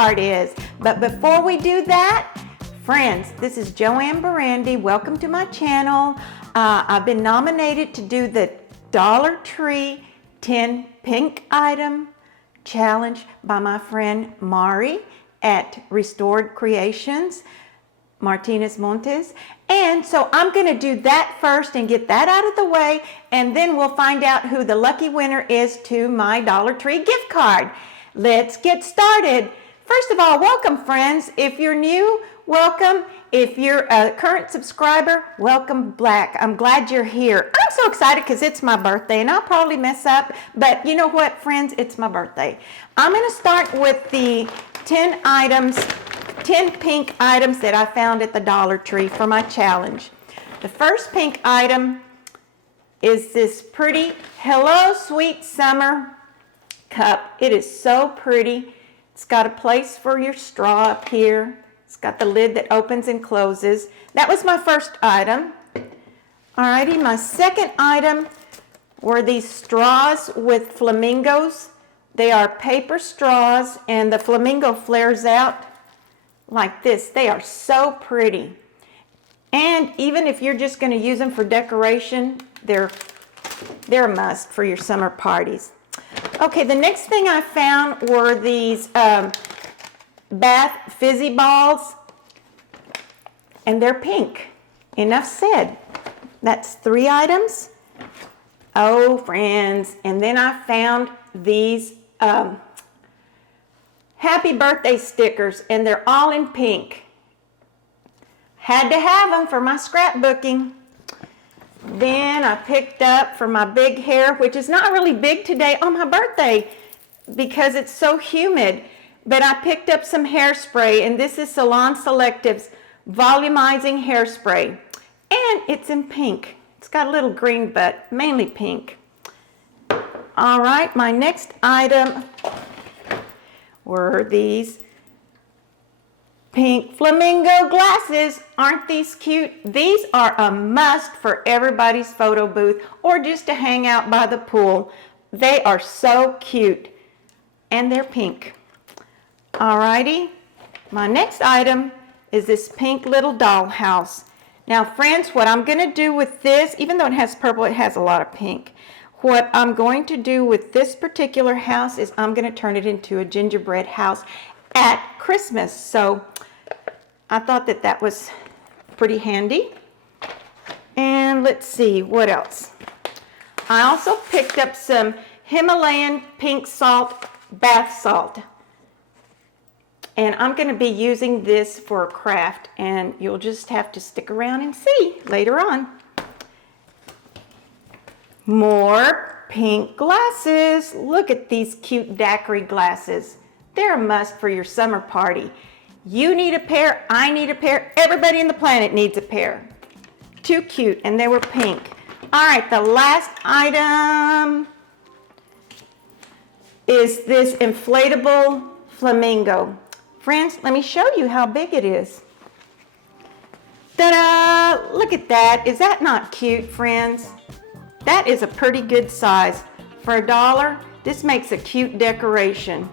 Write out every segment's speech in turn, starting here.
card is. But before we do that, friends, this is JoAnn Barrandey. Welcome to my channel. I've been nominated to do the Dollar Tree 10 pink item challenge by my friend Mari at Creations Martinez-Montes. And so I'm going to do that first and get that out of the way, and then we'll find out who the lucky winner is to my Dollar Tree gift card. Let's get started. First of all, welcome, friends. If you're new, welcome. If you're a current subscriber, welcome back. I'm glad you're here. I'm so excited because it's my birthday, and I'll probably mess up, but you know what, friends? It's my birthday. I'm going to start with the 10 pink items that I found at the Dollar Tree for my challenge. The first pink item is this pretty Hello Sweet Summer cup. It is so pretty. It's got a place for your straw up here. It's got the lid that opens and closes. That was my first item. Alrighty, my second item were these straws with flamingos. They are paper straws, and the flamingo flares out like this. They are so pretty. And even if you're just going to use them for decoration, they're a must for your summer parties. Okay, the next thing I found were these bath fizzy balls, and they're pink. Enough said. That's 3 items. Oh, friends, and then I found these happy birthday stickers, and they're all in pink. Had to have them for my scrapbooking. Then I picked up for my big hair, which is not really big today on my birthday because it's so humid, but I picked up some hairspray, and this is Salon Selective's volumizing hairspray, and it's in pink. It's got a little green, but mainly pink. All right, my next item were these pink flamingo glasses. Aren't these cute? These are a must for everybody's photo booth or just to hang out by the pool. They are so cute, and they're pink. Alrighty, my next item is this pink little dollhouse. Now, friends, what I'm going to do with this, even though it has purple, it has a lot of pink. What I'm going to do with this particular house is I'm going to turn it into a gingerbread house at Christmas. So I thought that that was pretty handy. And let's see, what else? I also picked up some Himalayan pink salt, bath salt. And I'm going to be using this for a craft, and you'll just have to stick around and see later on. More pink glasses. Look at these cute daiquiri glasses. They're a must for your summer party. You need a pair, I need a pair, everybody on the planet needs a pair. Too cute, and they were pink. All right, the last item is this inflatable flamingo. Friends, let me show you how big it is. Ta-da! Look at that. Is that not cute, friends? That is a pretty good size. For $1, this makes a cute decoration.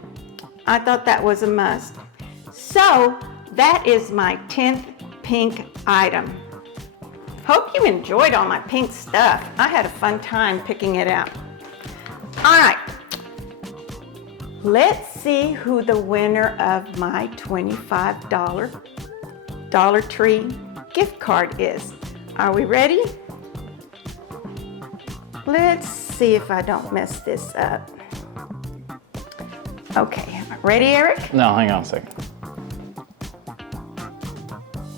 I thought that was a must. So that is my 10th pink item. Hope you enjoyed all my pink stuff. I had a fun time picking it out. All right, let's see who the winner of my $25 Dollar Tree gift card is. Are we ready? Let's see if I don't mess this up. Okay, ready, Eric? No, hang on a second.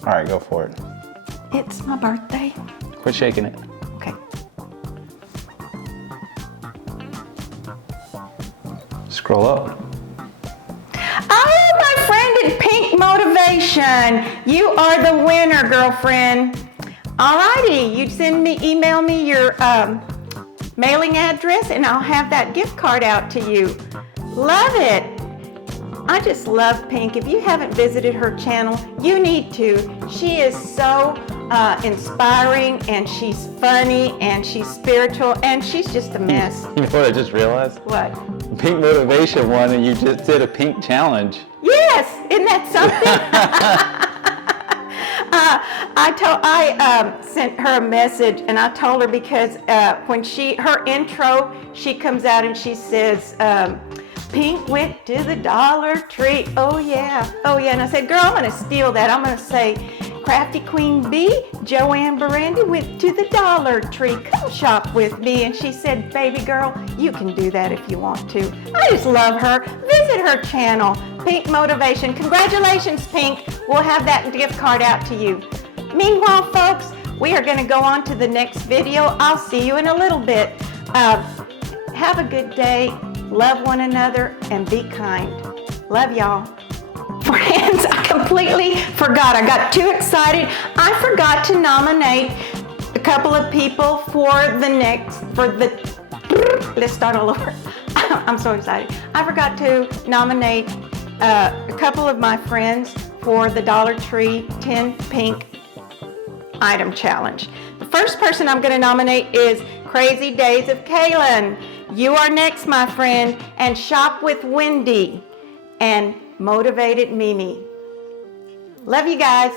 All right, go for it. It's my birthday. Quit shaking it. Okay. Scroll up. Oh, my friend in pink motivation. You are the winner, girlfriend. Alrighty, you email me your mailing address, and I'll have that gift card out to you. Love it. I just love Pink. If you haven't visited her channel, you need to. She is so inspiring, and she's funny, and she's spiritual, and she's just a mess. You know what I just realized? What? Pink motivation won, and you just did a pink challenge. Yes, isn't that something? I sent her a message, and I told her because when her intro, she comes out and she says, Pink went to the Dollar Tree. Oh yeah, oh yeah. And I said, girl, I'm gonna steal that. I'm gonna say, Crafty Queen Bee, JoAnn Barrandey went to the Dollar Tree. Come shop with me. And she said, baby girl, you can do that if you want to. I just love her. Visit her channel, Pink Motivation. Congratulations, Pink. We'll have that gift card out to you. Meanwhile, folks, we are gonna go on to the next video. I'll see you in a little bit. Have a good day. Love one another and be kind. Love y'all. Friends, I completely forgot. I got too excited. I forgot to nominate a couple of people let's start all over. I'm so excited. I forgot to nominate a couple of my friends for the Dollar Tree 10 Pink Item Challenge. The first person I'm going to nominate is Crazy Days of Kaylin. You are next, my friend, and Shop with Wendy and Motivated Mimi. Love you guys.